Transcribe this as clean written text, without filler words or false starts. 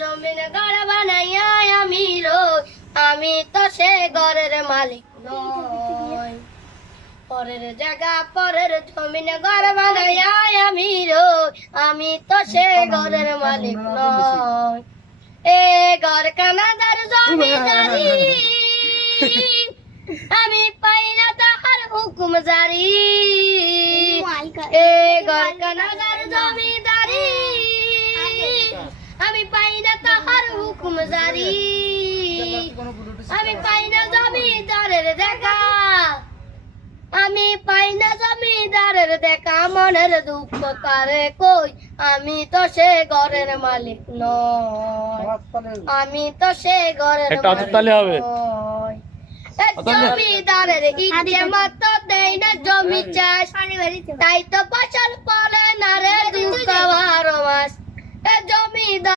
জমিন ঘর বানাইয়া আমি রই, আমি তো সে ঘরের মালিক নই। পরের জায়গা পরের জমিন ঘর বানাইয়া আমি রই, আমি তো সে ঘরের মালিক নই। এ ঘর কানাদার জমিদারি, আমি পাই না তাহার হুকুম জারি। এ ঘর কানাদার জমিদারি, আমি পাই না তাহার হুকুম জারি। আমি পাই না জমিদারের দেখা, আমি পাই না জমিদারের দেখা, মনের দুঃখ কারে কই, আমি তো সে ঘরের মালিক নই, আমি তো সে ঘরের মালিক নই। জমিদারের ইচ্ছে মতো দেয় না জমি চাষ, তাই তো ফসল ফলে না রে দুঃখ বারো মাস। জমিদার